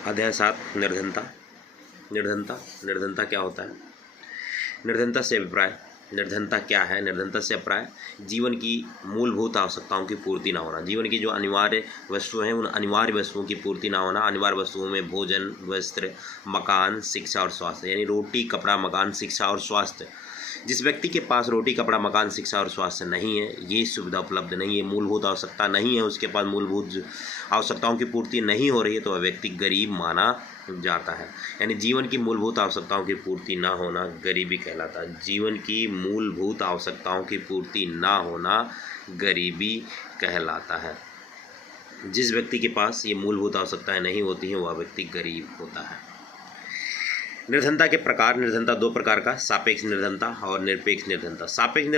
अध्याय 7 निर्धनता। निर्धनता निर्धनता क्या होता है? निर्धनता से अभिप्राय। निर्धनता क्या है? निर्धनता से अभिप्राय जीवन की मूलभूत आवश्यकताओं की पूर्ति ना होना। जीवन की जो अनिवार्य वस्तुएं हैं उन अनिवार्य वस्तुओं की पूर्ति ना होना। अनिवार्य वस्तुओं में भोजन, वस्त्र, मकान, शिक्षा और स्वास्थ्य, यानी रोटी, कपड़ा, मकान, शिक्षा और स्वास्थ्य। जिस व्यक्ति के पास रोटी, कपड़ा, मकान, शिक्षा और स्वास्थ्य नहीं है, ये सुविधा उपलब्ध नहीं है, मूलभूत आवश्यकता नहीं है, उसके पास मूलभूत आवश्यकताओं की पूर्ति नहीं हो रही है, तो वह व्यक्ति गरीब माना जाता है। यानी जीवन की मूलभूत आवश्यकताओं की पूर्ति ना होना गरीबी कहलाता है। जीवन की मूलभूत आवश्यकताओं की पूर्ति ना होना गरीबी कहलाता है। जिस व्यक्ति के पास ये मूलभूत आवश्यकताएं नहीं होती हैं वह व्यक्ति गरीब होता है। निर्धनता के प्रकार। निर्धनता दो प्रकार का, सापेक्ष निर्धनता और निरपेक्ष निर्धनता। सापेक्ष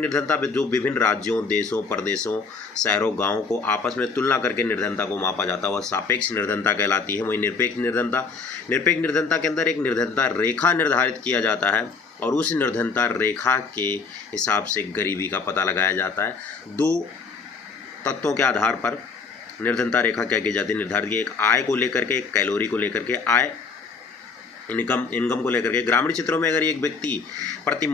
निर्धनता में जो विभिन्न राज्यों, देशों, प्रदेशों, शहरों, गांवों को आपस में तुलना करके निर्धनता को मापा जाता है वह सापेक्ष निर्धनता कहलाती है। वही निरपेक्ष निर्धनता के अंदर एक निर्धनता रेखा निर्धारित किया जाता है और उस निर्धनता रेखा के हिसाब से गरीबी का पता लगाया जाता है। दो तत्वों के आधार पर निर्धनता रेखा क्या की जाती है, निर्धारित की। एक आय को लेकर के, एक कैलोरी को लेकर के। आय इनकम को लेकर के। ग्रामीण क्षेत्रों में अगर एक व्यक्ति प्रति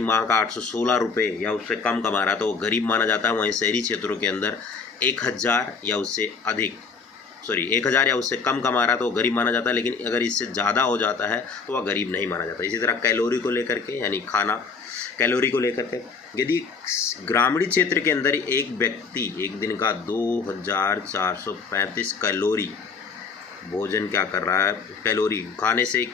माह का 816 रुपये या उससे कम कमा रहा है तो वो गरीब माना जाता है। वहीं शहरी क्षेत्रों के अंदर 1000 या उससे कम कमा रहा है तो वो गरीब माना जाता है, लेकिन अगर इससे ज़्यादा हो जाता है तो वह गरीब नहीं माना जाता। इसी तरह कैलोरी को लेकर के, यानी खाना, कैलोरी को लेकर के यदि ग्रामीण क्षेत्र के अंदर एक व्यक्ति एक दिन का 2435 कैलोरी भोजन क्या कर रहा है, कैलोरी खाने से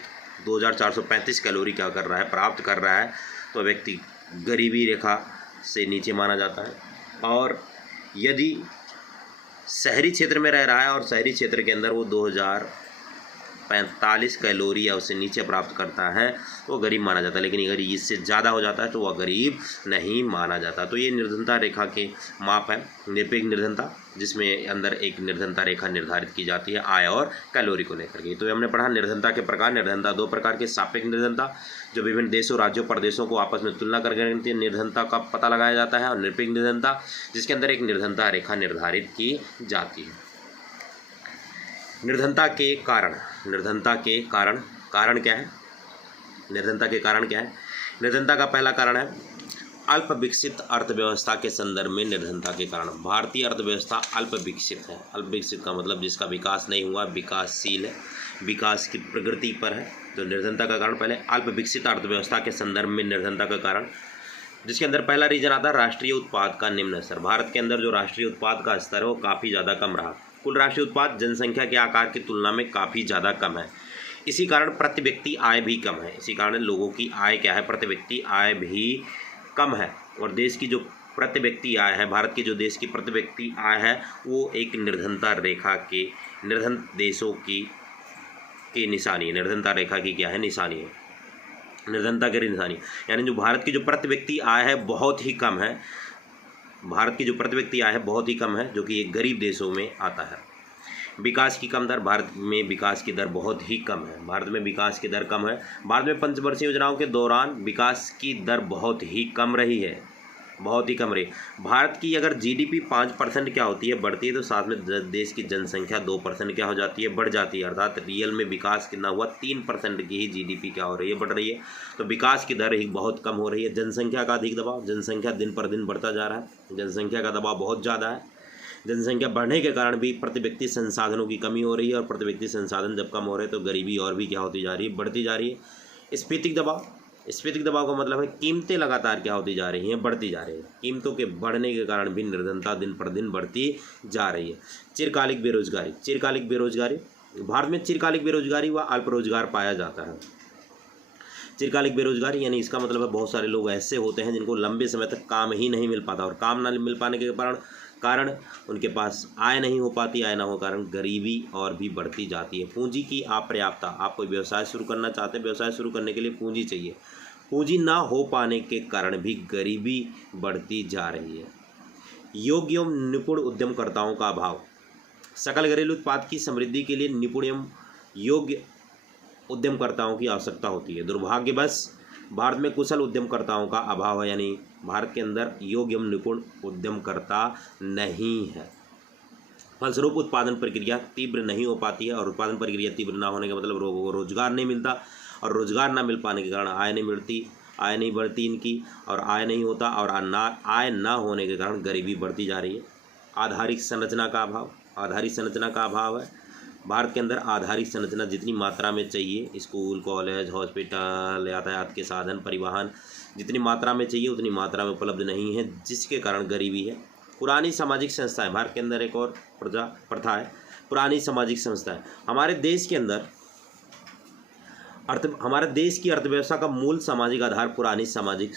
2435 कैलोरी क्या कर रहा है, प्राप्त कर रहा है, तो व्यक्ति गरीबी रेखा से नीचे माना जाता है। और यदि शहरी क्षेत्र में रह रहा है और शहरी क्षेत्र के अंदर वो 2045 कैलोरी या उससे नीचे प्राप्त करता है तो वो गरीब माना जाता है, लेकिन अगर इससे ज़्यादा हो जाता है तो वह गरीब नहीं माना जाता। तो ये निर्धनता रेखा के माप है। निरपेक्ष निर्धनता जिसमें अंदर एक निर्धनता रेखा निर्धारित की जाती है आय और कैलोरी को लेकर के। तो हमने पढ़ा निर्धनता के प्रकार। निर्धनता दो प्रकार के, सापेक्ष निर्धनता जो विभिन्न देशों, राज्यों, प्रदेशों को आपस में तुलना करके निर्धनता का पता लगाया जाता है, और निरपेक्ष निर्धनता जिसके अंदर एक निर्धनता रेखा निर्धारित की जाती है। निर्धनता के कारण। कारण क्या है? निर्धनता के कारण क्या है? निर्धनता का पहला कारण है अल्प विकसित अर्थव्यवस्था के संदर्भ में निर्धनता के कारण। भारतीय अर्थव्यवस्था अल्प विकसित है। अल्प विकसित का मतलब जिसका विकास नहीं हुआ, विकासशील है, विकास की प्रगति पर है। तो निर्धनता का कारण पहले अल्प विकसित अर्थव्यवस्था के संदर्भ में निर्धनता का कारण, जिसके अंदर पहला रीजन आता है राष्ट्रीय उत्पाद का निम्न स्तर। भारत के अंदर जो राष्ट्रीय उत्पाद का स्तर है वो काफ़ी ज़्यादा कम रहा। कुल राष्ट्रीय उत्पाद जनसंख्या के आकार की तुलना में काफ़ी ज़्यादा कम है। इसी कारण प्रति व्यक्ति आय भी कम है। इसी कारण लोगों की आय क्या है, प्रति व्यक्ति आय भी कम है। और देश की जो प्रति व्यक्ति आय है, भारत की जो देश की प्रति व्यक्ति आय है वो एक निर्धनता रेखा के, निर्धन देशों की निशानी है। निर्धनता रेखा की क्या है? निशानी है। निर्धनता की निशानी यानी जो भारत की जो प्रति व्यक्ति आय है बहुत ही कम है। भारत की जो प्रति व्यक्ति आय है बहुत ही कम है, जो कि एक गरीब देशों में आता है। विकास की कम दर। भारत में विकास की दर बहुत ही कम है। भारत में विकास की दर कम है। भारत में पंचवर्षीय योजनाओं के दौरान विकास की दर बहुत ही कम रही है, बहुत ही कम रही। भारत की अगर जीडीपी 5% क्या होती है, बढ़ती है, तो साथ में देश की जनसंख्या 2% क्या हो जाती है, बढ़ जाती है। अर्थात रियल में विकास कितना हुआ, 3% की ही जीडीपी क्या हो रही है, बढ़ रही है। तो विकास की दर ही बहुत कम हो रही है। जनसंख्या का अधिक दबाव। जनसंख्या दिन पर दिन बढ़ता जा रहा है, जनसंख्या का दबाव बहुत ज़्यादा है। जनसंख्या बढ़ने के कारण भी प्रति व्यक्ति संसाधनों की कमी हो रही है, और प्रति व्यक्ति संसाधन जब कम हो रहे हैं तो गरीबी और भी क्या होती जा रही है, बढ़ती जा रही है। स्फीतिक दबाव। स्फीतिक दबाव का मतलब है कीमतें लगातार क्या होती जा रही हैं, बढ़ती जा रही हैं। कीमतों के बढ़ने के कारण भी निर्धनता दिन पर दिन बढ़ती जा रही है। चिरकालिक बेरोजगारी। चिरकालिक बेरोजगारी। भारत में चिरकालिक बेरोजगारी व अल्प रोजगार पाया जाता है। चिरकालिक बेरोजगारी यानी इसका मतलब है बहुत सारे लोग ऐसे होते हैं जिनको लंबे समय तक काम ही नहीं मिल पाता, और काम ना मिल पाने के कारण उनके पास आय नहीं हो पाती। आय ना हो कारण गरीबी और भी बढ़ती जाती है। पूंजी की अपर्याप्तता। आप कोई व्यवसाय शुरू करना चाहते हैं, व्यवसाय शुरू करने के लिए पूंजी चाहिए। पूंजी ना हो पाने के कारण भी गरीबी बढ़ती जा रही है। योग्य एवं निपुण उद्यमकर्ताओं का अभाव। सकल घरेलू उत्पाद की समृद्धि के लिए निपुण एवं योग्य उद्यमकर्ताओं की आवश्यकता होती है। दुर्भाग्यवश भारत में कुशल उद्यमकर्ताओं का अभाव है, यानी भारत के अंदर योग्य एवं निपुण उद्यमकर्ता नहीं है। फलस्वरूप उत्पादन प्रक्रिया तीव्र नहीं हो पाती है, और उत्पादन प्रक्रिया तीव्र ना होने का मतलब रोजगार नहीं मिलता, और रोजगार ना मिल पाने के कारण आय नहीं बढ़ती इनकी, और आय नहीं होता, और आय ना होने के कारण गरीबी बढ़ती जा रही है। आधारिक संरचना का अभाव है। भारत के अंदर आधारिक संरचना जितनी मात्रा में चाहिए, स्कूल, कॉलेज, हॉस्पिटल, यातायात के साधन, परिवहन, जितनी मात्रा में चाहिए उतनी मात्रा में उपलब्ध नहीं है, जिसके कारण गरीबी है। पुरानी सामाजिक संस्थाएं, भारत के अंदर एक और प्रथा है, पुरानी सामाजिक संस्थाएं। हमारे देश की अर्थव्यवस्था का मूल सामाजिक आधार पुरानी सामाजिक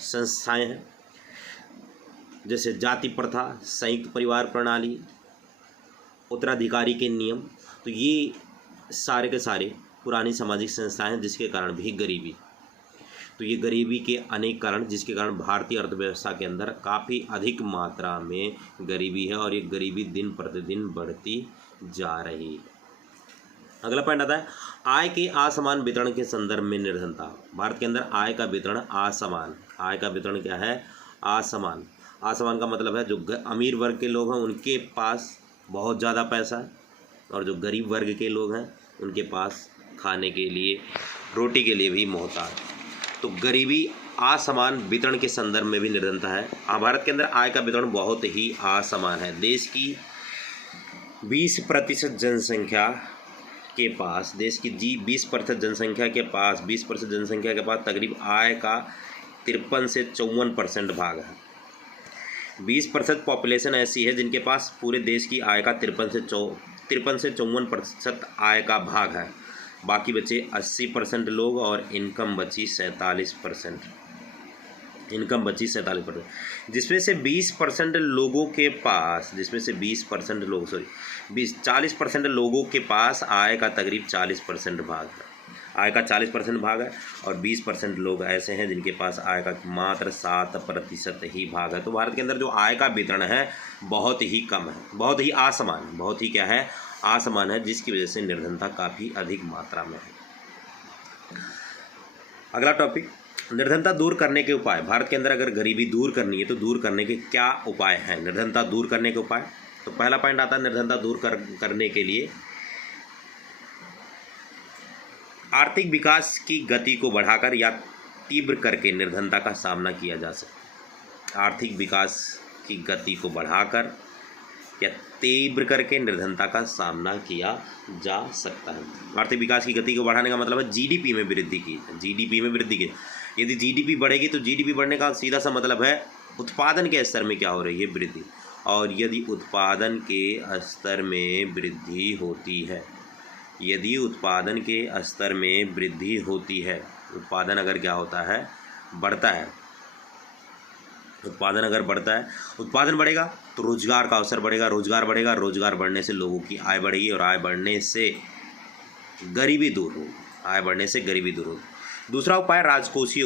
संस्थाएं हैं, जैसे जाति प्रथा, संयुक्त परिवार प्रणाली, उत्तराधिकारी के नियम। तो ये सारे के सारे पुरानी सामाजिक संस्थाएं हैं, जिसके कारण भी गरीबी। तो ये गरीबी के अनेक कारण, जिसके कारण भारतीय अर्थव्यवस्था के अंदर काफ़ी अधिक मात्रा में गरीबी है, और ये गरीबी दिन प्रतिदिन बढ़ती जा रही है। अगला पॉइंट आता है आय के असमान वितरण के संदर्भ में निर्धनता। भारत के अंदर आय का वितरण असमान, आय का वितरण क्या है? असमान। असमान का मतलब है जो अमीर वर्ग के लोग हैं उनके पास बहुत ज़्यादा पैसा है, और जो गरीब वर्ग के लोग हैं उनके पास खाने के लिए, रोटी के लिए भी मोहताज। तो गरीबी असमान वितरण के संदर्भ में भी निर्धनता है। भारत के अंदर आय का वितरण बहुत ही असमान है। देश की 20% जनसंख्या के पास, देश की 20% जनसंख्या के पास 20% जनसंख्या के पास तकरीब आय का 53 से 54% भाग है। 20% पॉपुलेशन ऐसी है जिनके पास पूरे देश की आय का 53 से 54% आय का भाग है। बाकी बचे 80% लोग, और इनकम बची 47%। जिसमें से 20% लोगों के पास, 40% लोगों के पास आय का तकरीब 40% भाग है। आय का 40% भाग है, और 20% लोग ऐसे हैं जिनके पास आय का मात्र 7% ही भाग है। तो भारत के अंदर जो आय का वितरण है बहुत ही कम है, बहुत ही असमान, बहुत ही क्या है? असमान है, जिसकी वजह से निर्धनता काफ़ी अधिक मात्रा में है। अगला टॉपिक, निर्धनता दूर करने के उपाय। भारत के अंदर अगर गरीबी दूर करनी है तो दूर करने के क्या उपाय हैं? निर्धनता दूर करने के उपाय। तो पहला पॉइंट आता है निर्धनता दूर करने के लिए आर्थिक विकास की गति को बढ़ाकर या तीव्र करके निर्धनता का सामना किया जा सकता है। आर्थिक विकास की गति को बढ़ाकर या तीव्र करके निर्धनता का सामना किया जा सकता है। आर्थिक विकास की गति को बढ़ाने का मतलब है जीडीपी में वृद्धि की। यदि जीडीपी बढ़ेगी तो जीडीपी बढ़ने का सीधा सा मतलब है उत्पादन के स्तर में क्या हो रही है? वृद्धि। और यदि उत्पादन के स्तर में वृद्धि होती है, उत्पादन अगर क्या होता है? बढ़ता है। उत्पादन अगर बढ़ता है, उत्पादन बढ़ेगा तो रोजगार का अवसर बढ़ेगा, रोजगार बढ़ने से लोगों की आय बढ़ेगी, और आय बढ़ने से गरीबी दूर होगी। दूसरा उपाय राजकोषीय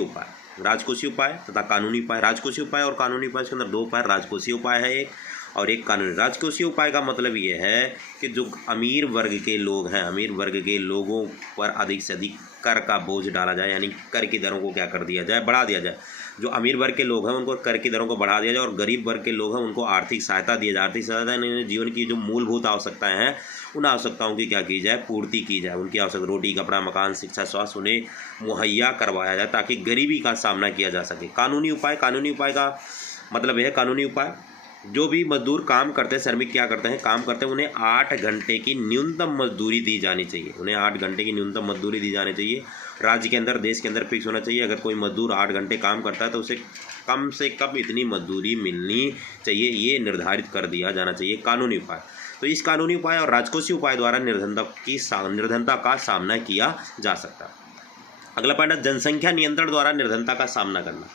उपाय तथा कानूनी उपाय। राजकोषीय उपाय और कानूनी उपाय, इसके अंदर दो उपाय। राजकोषीय उपाय है एक, और एक कानूनी। राजकोषीय उपाय का मतलब ये है कि जो अमीर वर्ग के लोग हैं, अमीर वर्ग के लोगों पर अधिक से अधिक कर का बोझ डाला जाए, यानी कर की दरों को क्या कर दिया जाए? बढ़ा दिया जाए। जो अमीर वर्ग के लोग हैं उनको कर की दरों को बढ़ा दिया जाए, और गरीब वर्ग के लोग हैं उनको आर्थिक सहायता दी जाए। आर्थिक सहायता यानी जीवन की जो मूलभूत आवश्यकताएं हैं उन आवश्यकताओं की क्या की जाए? पूर्ति की जाए। उनकी आवश्यकता रोटी, कपड़ा, मकान, शिक्षा, स्वास्थ्य उन्हें मुहैया करवाया जाए, ताकि गरीबी का सामना किया जा सके। कानूनी उपाय का मतलब यह कानूनी उपाय, जो भी मजदूर काम करते हैं, श्रमिक क्या करते हैं? काम करते हैं, उन्हें 8 घंटे की न्यूनतम मजदूरी दी जानी चाहिए। राज्य के अंदर, देश के अंदर फिक्स होना चाहिए। अगर कोई मजदूर 8 घंटे काम करता है तो उसे कम से कम इतनी मजदूरी मिलनी चाहिए, ये निर्धारित कर दिया जाना चाहिए। कानूनी उपाय, तो इस कानूनी उपाय और राजकोषीय उपाय द्वारा निर्धनता का सामना किया जा सकता है। अगला पॉइंट है जनसंख्या नियंत्रण द्वारा निर्धनता का सामना करना।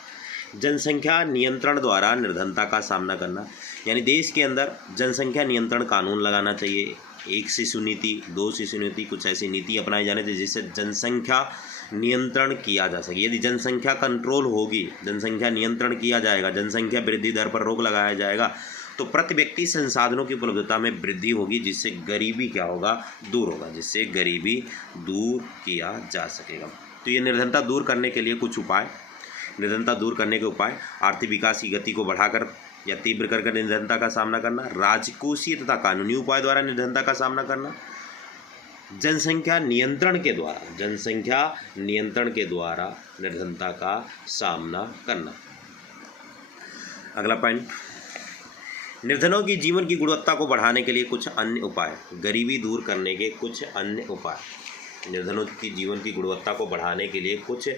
जनसंख्या नियंत्रण द्वारा निर्धनता का सामना करना, यानी देश के अंदर जनसंख्या नियंत्रण कानून लगाना चाहिए। 1 शिशु नीति, 2 शिशु नीति, कुछ ऐसी नीति अपनाई जानी चाहिए जिससे जनसंख्या नियंत्रण किया जा सके। यदि जनसंख्या कंट्रोल होगी, जनसंख्या नियंत्रण किया जाएगा, जनसंख्या वृद्धि दर पर रोक लगाया जाएगा, तो प्रति व्यक्ति संसाधनों की उपलब्धता में वृद्धि होगी, जिससे गरीबी क्या होगा? दूर होगा, जिससे गरीबी दूर किया जा सकेगा। तो ये निर्धनता दूर करने के लिए कुछ उपाय, निर्धनता दूर करने के उपाय, आर्थिक विकास की गति को बढ़ाकर या तीव्र कर निर्धनता का सामना करना, राजकोषीय तथा कानूनी उपाय द्वारा निर्धनता का सामना करना, जनसंख्या नियंत्रण के द्वारा निर्धनता का सामना करना। अगला पॉइंट, निर्धनों की जीवन की गुणवत्ता को बढ़ाने के लिए कुछ अन्य उपाय, गरीबी दूर करने के कुछ अन्य उपाय। निर्धनों की जीवन की गुणवत्ता को बढ़ाने के लिए कुछ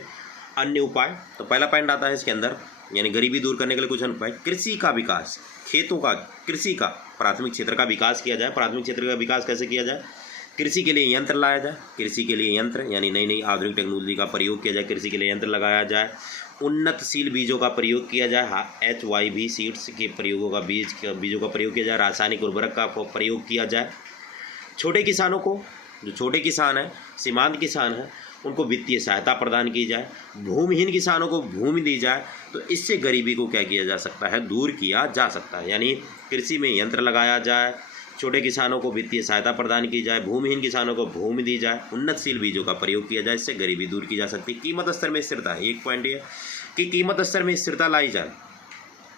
अन्य उपाय। तो पहला पॉइंट आता है इसके अंदर, यानी गरीबी दूर करने के लिए कुछ अन्य उपाय। कृषि का विकास, खेतों का, कृषि का, प्राथमिक क्षेत्र का विकास किया जाए। प्राथमिक क्षेत्र का विकास कैसे किया जाए? कृषि के लिए यंत्र लाया जाए, कृषि के लिए यंत्र यानी नई नई आधुनिक टेक्नोलॉजी का प्रयोग किया जाए, कृषि के लिए यंत्र लगाया जाए, उन्नतशील बीजों का प्रयोग किया जाए, HYV सीड्स के प्रयोगों का बीजों का प्रयोग किया जाए, रासायनिक उर्वरक का प्रयोग किया जाए। छोटे किसानों को, जो छोटे किसान हैं, सीमांत किसान हैं, उनको वित्तीय सहायता प्रदान की जाए। भूमिहीन किसानों को भूमि दी जाए, तो इससे गरीबी को क्या किया जा सकता है? दूर किया जा सकता है। यानी कृषि में यंत्र लगाया जाए, छोटे किसानों को वित्तीय सहायता प्रदान की जाए, भूमिहीन किसानों को भूमि दी जाए, उन्नतशील बीजों का प्रयोग किया जाए, इससे गरीबी दूर की जा सकती है। कीमत स्तर में स्थिरता, एक पॉइंट ये कि कीमत स्तर में स्थिरता लाई जाए।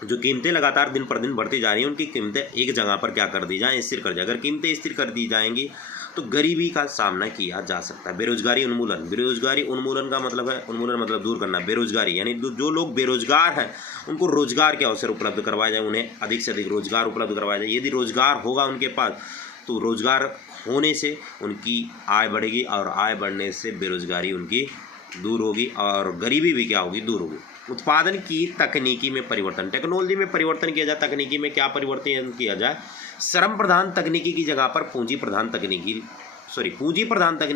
जो कीमतें लगातार दिन पर दिन बढ़ती जा रही हैं, उनकी कीमतें एक जगह पर क्या कर दी जाए? स्थिर कर जाए। अगर कीमतें स्थिर कर दी जाएंगी तो गरीबी का सामना किया जा सकता है। बेरोजगारी उन्मूलन, बेरोजगारी उन्मूलन का मतलब है, उन्मूलन मतलब दूर करना, बेरोजगारी यानी जो लोग बेरोजगार हैं उनको रोजगार के अवसर उपलब्ध करवाए जाए, उन्हें अधिक से अधिक रोजगार उपलब्ध करवाया जाए। यदि रोजगार होगा उनके पास तो रोजगार होने से उनकी आय बढ़ेगी और आय बढ़ने से बेरोजगारी उनकी दूर होगी और गरीबी भी क्या होगी? दूर होगी। उत्पादन की तकनीकी में परिवर्तन, टेक्नोलॉजी में परिवर्तन किया जाए। तकनीकी में क्या परिवर्तन किया जाए? श्रम प्रधान तकनीकी की जगह पर पूंजी प्रधान तकनीकी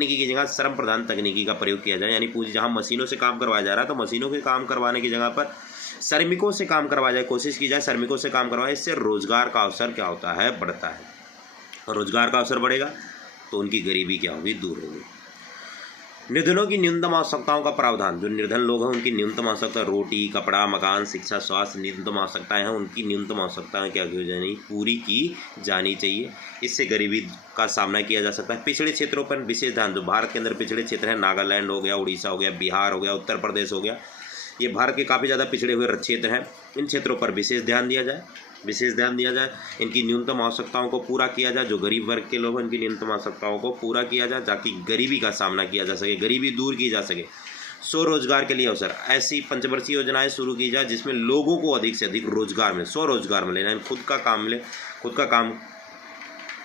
की जगह श्रम प्रधान तकनीकी का प्रयोग किया जाए। यानी पूंजी, जहां मशीनों से काम करवाया जा रहा है तो मशीनों के काम करवाने की जगह पर श्रमिकों से काम करवाया जाए, कोशिश की जाए श्रमिकों से काम करवाए। इससे रोजगार का अवसर क्या होता है? बढ़ता है। और रोजगार का अवसर बढ़ेगा तो उनकी गरीबी क्या होगी? दूर होगी। निर्धनों की न्यूनतम आवश्यकताओं का प्रावधान, जो निर्धन लोग हैं उनकी न्यूनतम आवश्यकता, रोटी, कपड़ा, मकान, शिक्षा, स्वास्थ्य, न्यूनतम आवश्यकताएं हैं, उनकी न्यूनतम आवश्यकताएं क्या की जानी? पूरी की जानी चाहिए। इससे गरीबी का सामना किया जा सकता है। पिछड़े क्षेत्रों पर विशेष ध्यान, जो भारत के अंदर पिछड़े क्षेत्र हैं, नागालैंड हो गया, उड़ीसा हो गया, बिहार हो गया, उत्तर प्रदेश हो गया, ये भारत के काफ़ी ज़्यादा पिछड़े हुए क्षेत्र हैं, इन क्षेत्रों पर विशेष ध्यान दिया जाए। इनकी न्यूनतम आवश्यकताओं को पूरा किया जाए। जो गरीब वर्ग के लोग हैं इनकी न्यूनतम आवश्यकताओं को पूरा किया जाए ताकि गरीबी का सामना किया जा सके, गरीबी दूर की जा सके। स्वरोजगार के लिए अवसर, ऐसी पंचवर्षीय योजनाएं शुरू की जाए जिसमें लोगों को अधिक से अधिक रोजगार मिले, स्वरोजगार मिले, यानी खुद का काम मिले। खुद का काम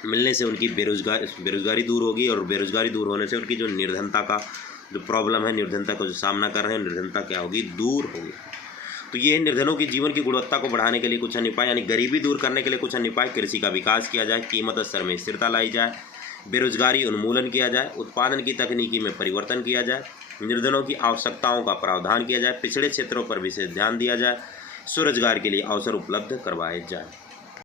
मिलने से उनकी बेरोजगारी दूर होगी और बेरोजगारी दूर होने से उनकी जो निर्धनता का जो प्रॉब्लम है, निर्धनता का जो सामना कर रहे हैं, निर्धनता क्या होगी? दूर होगी। तो ये निर्धनों की जीवन की गुणवत्ता को बढ़ाने के लिए कुछ अन्य उपाय, यानी गरीबी दूर करने के लिए कुछ अन्य उपाय। कृषि का विकास किया जाए, कीमत स्तर में स्थिरता लाई जाए, बेरोजगारी उन्मूलन किया जाए, उत्पादन की तकनीकी में परिवर्तन किया जाए, निर्धनों की आवश्यकताओं का प्रावधान किया जाए, पिछड़े क्षेत्रों पर विशेष ध्यान दिया जाए, स्वरोजगार के लिए अवसर उपलब्ध करवाए जाए।